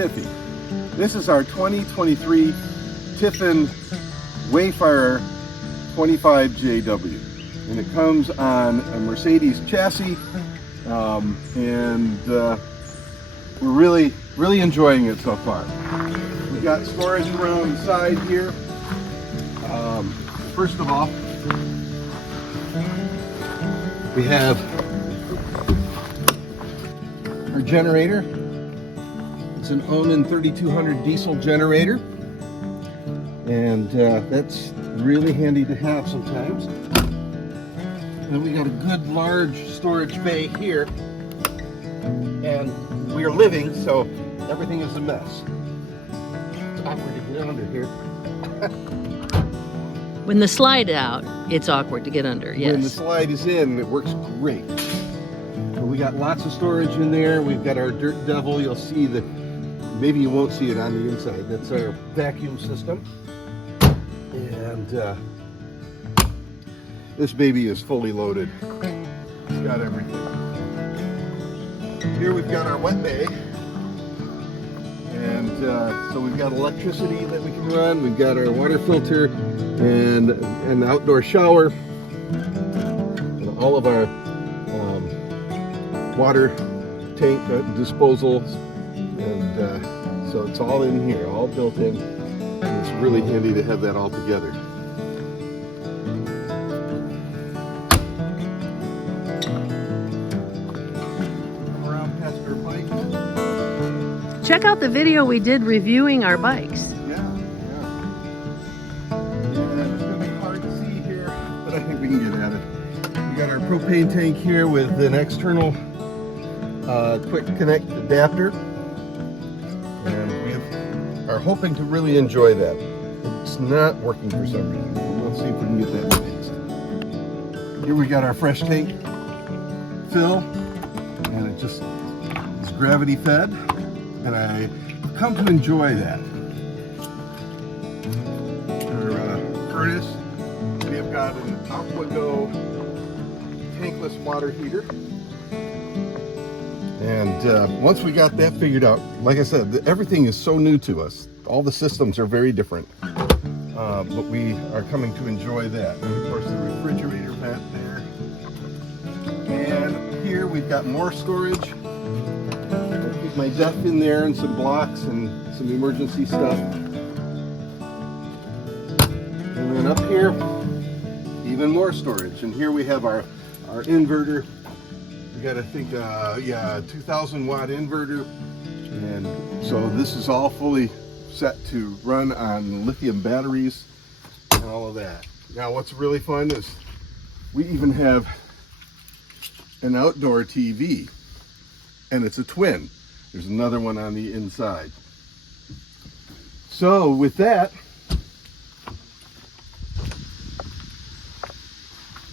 Tiffy. This is our 2023 Tiffin Wayfarer 25JW. And it comes on a Mercedes chassis. We're really enjoying it so far. We've got storage around the side here. First of all, we have our generator. It's an Onan 3200 diesel generator, and that's really handy to have sometimes. And we got a good large storage bay here, and we're living, so everything is a mess. It's awkward to get under here. When the slide out, it's awkward to get under, yes. When the slide is in, it works great. But we got lots of storage in there. We've got our Dirt Devil. You'll see the, maybe you won't see it on the inside. That's our vacuum system. And this baby is fully loaded. It's got everything. Here we've got our wet bay. And so we've got electricity that we can run. We've got our water filter and an outdoor shower. And all of our water tank disposals. And so it's all in here, all built in. And it's really handy to have that all together. Check out the video we did reviewing our bikes. Yeah. And it's going to be hard to see here, but I think we can get at it. We got our propane tank here with an external quick connect adapter. And we are hoping to really enjoy that. It's not working for some reason. We'll see if we can get that fixed. Here we got our fresh tank fill, and it just is gravity fed. And I've come to enjoy that. Our furnace, we have got an AquaGo tankless water heater. And once we got that figured out, like I said, everything is so new to us. All the systems are very different. But we are coming to enjoy that. And of course the refrigerator vent there. And here we've got more storage. Keep my desk in there and some blocks and some emergency stuff. And then up here, even more storage. And here we have our inverter. We got, I think, 2,000 watt inverter. And so this is all fully set to run on lithium batteries and all of that. Now what's really fun is we even have an outdoor TV, and it's a twin. There's another one on the inside. So with that,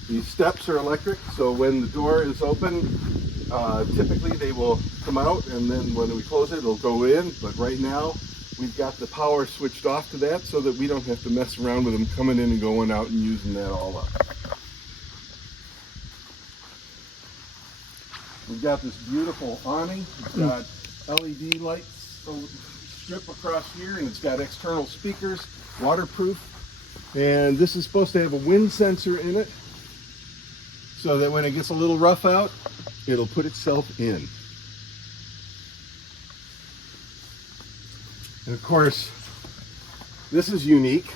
these steps are electric, so when the door is open, typically they will come out, and then when we close it, it'll go in. But right now, we've got the power switched off to that so that we don't have to mess around with them coming in and going out and using that all up. We've got this beautiful awning. It's got LED lights strip across here, and it's got external speakers, waterproof. And this is supposed to have a wind sensor in it, so that when it gets a little rough out, it'll put itself in. And of course, this is unique.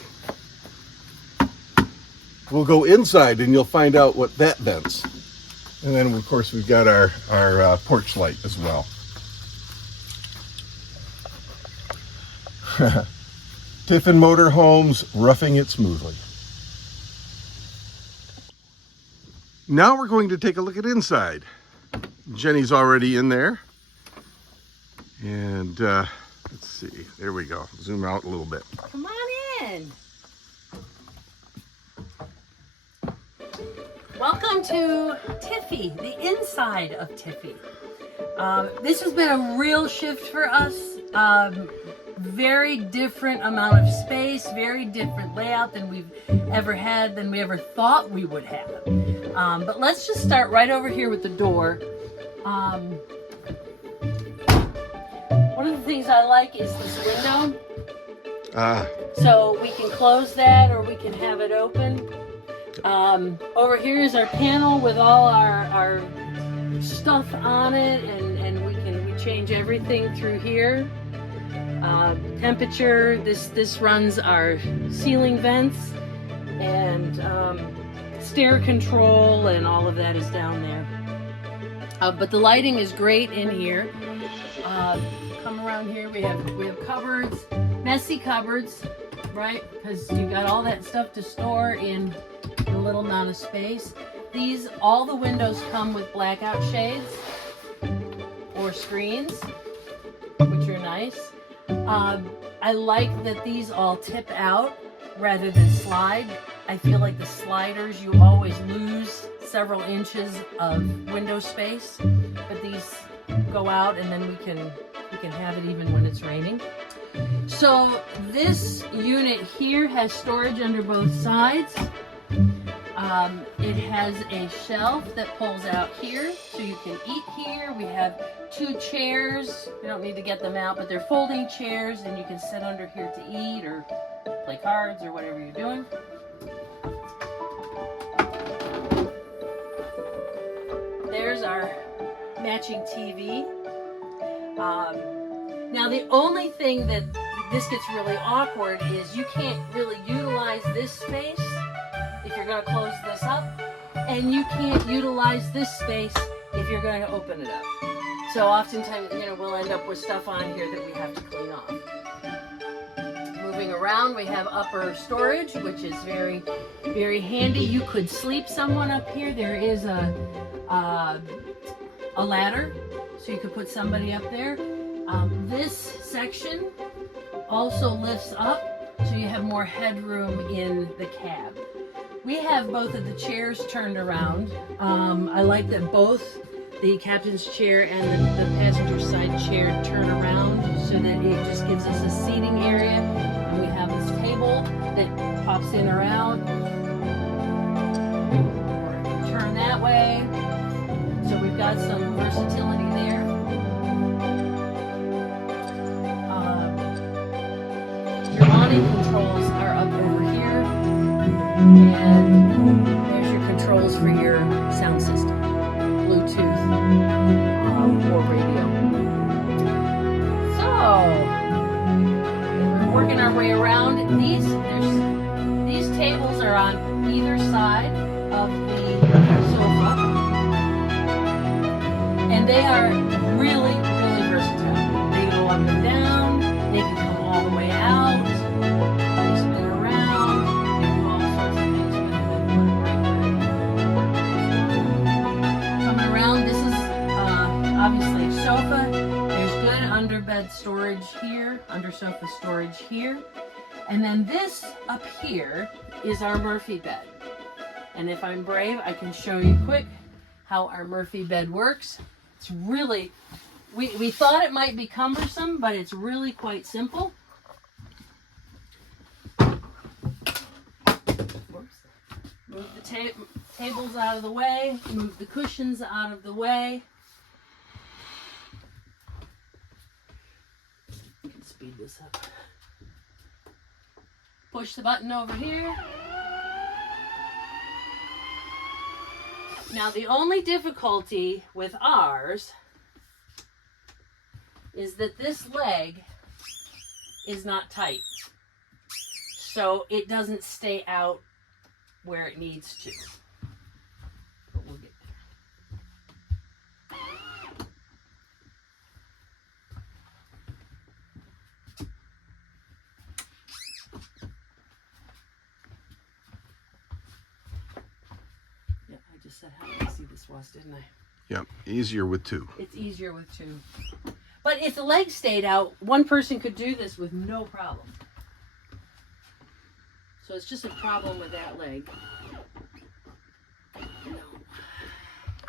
We'll go inside and you'll find out what that vents. And then of course we've got our porch light as well. Tiffin Motorhomes, roughing it smoothly. Now we're going to take a look at inside. Jenny's already in there. And let's see, there we go. Zoom out a little bit. Come on in. Welcome to Tiffy, the inside of Tiffy. This has been a real shift for us. Very different amount of space, very different layout than we've ever had, than we ever thought we would have. But let's just start right over here with the door. One of the things I like is this window. Ah, So we can close that or we can have it open. Over here is our panel with all our stuff on it, and we change everything through here. Temperature, this runs our ceiling vents, and stair control and all of that is down there. But the lighting is great in here. Come around here, we have cupboards, messy cupboards, right? Because you got all that stuff to store in a little amount of space. All the windows come with blackout shades or screens, which are nice. I like that these all tip out rather than slide. I feel like the sliders, you always lose several inches of window space, but these go out and then we can have it even when it's raining. So this unit here has storage under both sides. It has a shelf that pulls out here, so you can eat here. We have 2 chairs. You don't need to get them out, but they're folding chairs, and you can sit under here to eat or play cards or whatever you're doing. There's our matching TV. Now the only thing that this gets really awkward is you can't really utilize this space if you're going to close this up, and you can't utilize this space if you're going to open it up. So oftentimes, we'll end up with stuff on here that we have to clean off. Moving around, we have upper storage, which is very, very handy. You could sleep someone up here. There is a ladder, so you could put somebody up there. This section also lifts up, so you have more headroom in the cab. We have both of the chairs turned around. I like that both the captain's chair and the passenger side chair turn around, so that it just gives us a seating area. And we have this table that pops in or out. Turn that way. So we've got some versatility there. Your awning controls are up over here. And there's your controls for your sound system, Bluetooth or radio. So we're working our way around. These tables are on either side of the sofa, and they are really, really versatile. They go up and down. They can come all the way out. They spin around. They do all sorts of things with it. Coming around, this is obviously a sofa. There's good under-bed storage here, under-sofa storage here. And then this up here is our Murphy bed. And if I'm brave, I can show you quick how our Murphy bed works. It's really, we thought it might be cumbersome, but it's really quite simple. Move the tables out of the way, move the cushions out of the way. You can speed this up. Push the button over here. Now the only difficulty with ours is that this leg is not tight. So it doesn't stay out where it needs to. But we'll get there. I just said how easy this was, didn't I? Yep, easier with 2. It's easier with 2. But if the leg stayed out, one person could do this with no problem. So it's just a problem with that leg.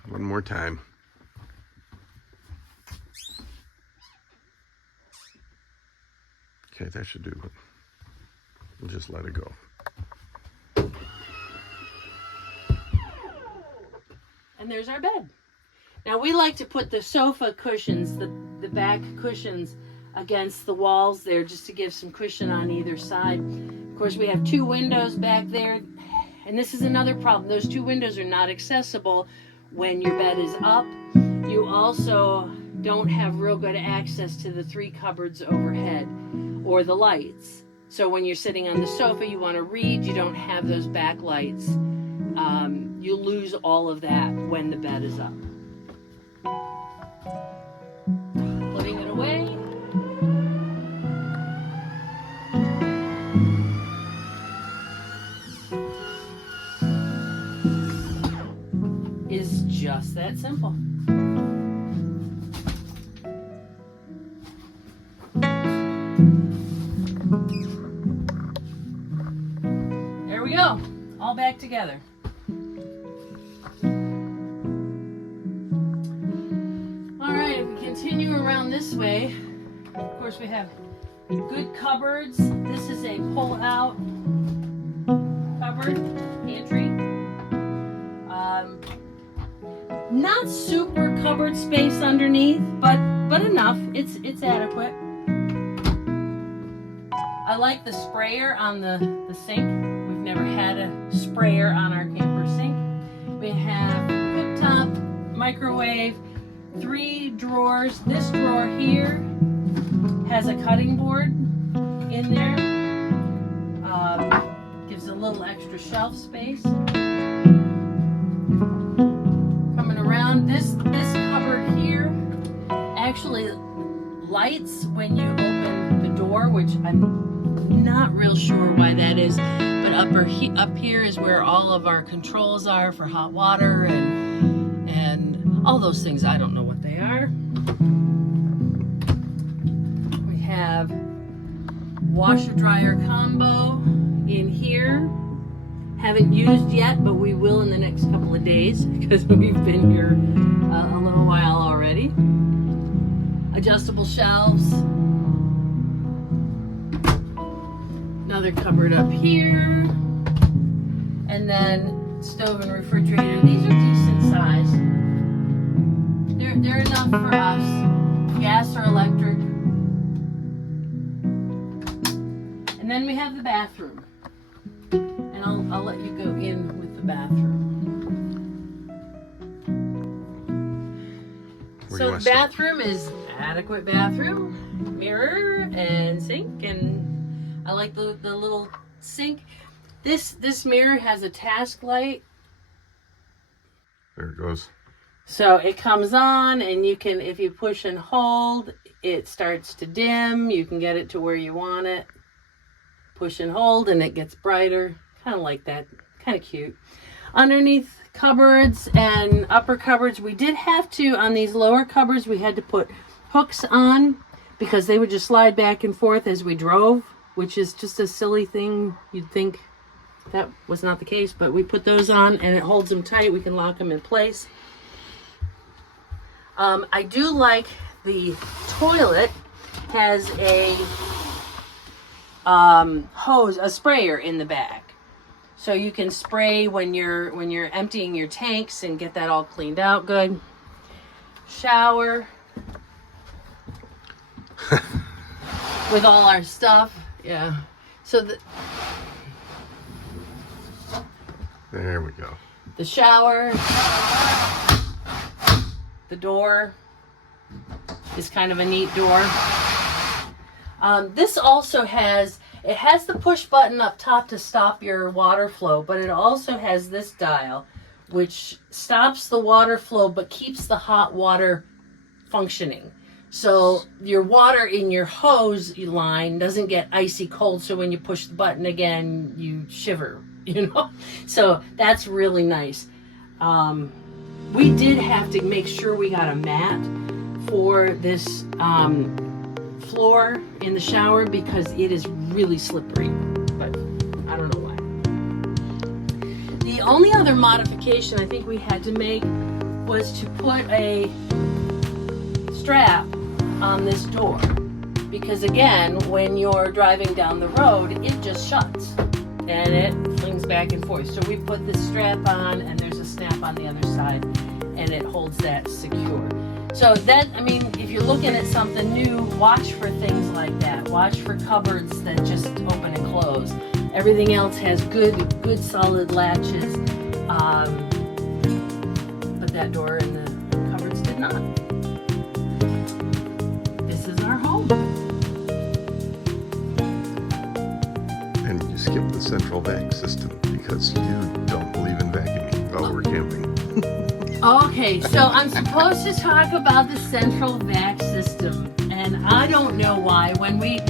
One more time. Okay, that should do it. We'll just let it go. And there's our bed. Now we like to put the sofa cushions, the back cushions, against the walls there just to give some cushion on either side. Of course, we have 2 windows back there, and this is another problem. Those 2 windows are not accessible when your bed is up. You also don't have real good access to the 3 cupboards overhead or the lights. So when you're sitting on the sofa, you want to read, you don't have those backlights. You lose all of that when the bed is up. Putting it away. Is just that simple. There we go, all back together. All right, if we continue around this way, of course we have good cupboards. This is a pull-out cupboard, pantry. Not super cupboard space underneath, but enough. It's adequate. I like the sprayer on the sink. We've never had a sprayer on our camper sink. We have cooktop, microwave, 3 drawers. This drawer here has a cutting board in there. Gives a little extra shelf space. Coming around, this cupboard here actually lights when you open the door, which I'm not real sure why that is, but up here is where all of our controls are for hot water and all those things. I don't know what they are. We have washer dryer combo in here. Haven't used yet, but we will in the next couple of days because we've been here a little while already. Adjustable shelves. Another cupboard up here. And then stove and refrigerator. These are decent size. They're enough for us. Gas or electric. And then we have the bathroom. And I'll let you go in with the bathroom. So the bathroom is adequate bathroom, mirror and sink, and I like the little sink. This mirror has a task light. There it goes. So it comes on, and you can, if you push and hold, it starts to dim. You can get it to where you want it. Push and hold, and it gets brighter. Kind of like that. Kind of cute. Underneath cupboards and upper cupboards, we did have to, on these lower cupboards, we had to put hooks on because they would just slide back and forth as we drove, which is just a silly thing. You'd think that was not the case, but we put those on and it holds them tight. We can lock them in place. I do like the toilet has a hose, a sprayer in the back. So you can spray when you're emptying your tanks and get that all cleaned out good. Shower with all our stuff. Yeah. So there we go. The shower, the door is kind of a neat door. This also has the push button up top to stop your water flow, but it also has this dial which stops the water flow but keeps the hot water functioning. So your water in your hose line doesn't get icy cold, so when you push the button again, you shiver, you know? So that's really nice. We did have to make sure we got a mat for this floor in the shower because it is really slippery, but I don't know why. The only other modification I think we had to make was to put a strap on this door because again, when you're driving down the road, it just shuts and it flings back and forth. So we put this strap on and there's a snap on the other side and it holds that secure. So that, I mean, if you're looking at something new, watch for things like that. Watch for cupboards that just open and close. Everything else has good solid latches, but that door and the cupboards did not. This is our home. And you skip the central vac system because you don't believe in vacuuming while we're camping. Okay, so I'm supposed to talk about the central vac system, and I don't know why. When we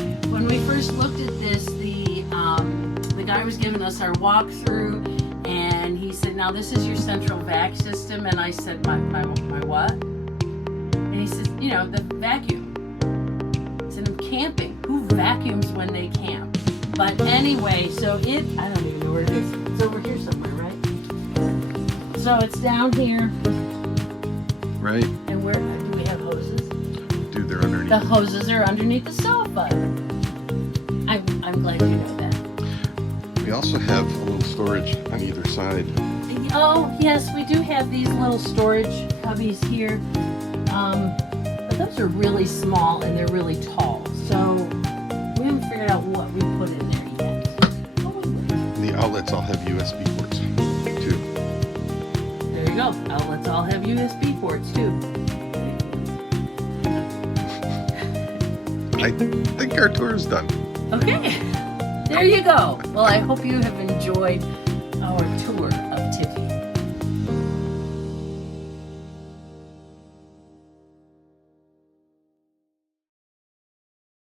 first looked at this, the guy was giving us our walkthrough, and he said, "Now this is your central vac system," and I said, "My what?" And he says, "You know, the vacuum." I said, "I'm camping. Who vacuums when they camp?" But anyway, so I don't even know where it is. It's over here somewhere, right? So it's down here. Right? And where do we have hoses? Dude, they're underneath. The hoses are underneath the sofa. I'm glad you know that. We also have a little storage on either side. Oh, yes, we do have these little storage cubbies here. But those are really small and they're really tall. So we haven't figured out what we put in there yet. And the outlets all have USB ports too. There you go. Outlets all have USB ports too. I think our tour is done. Okay. There you go. Well, I hope you have enjoyed our tour.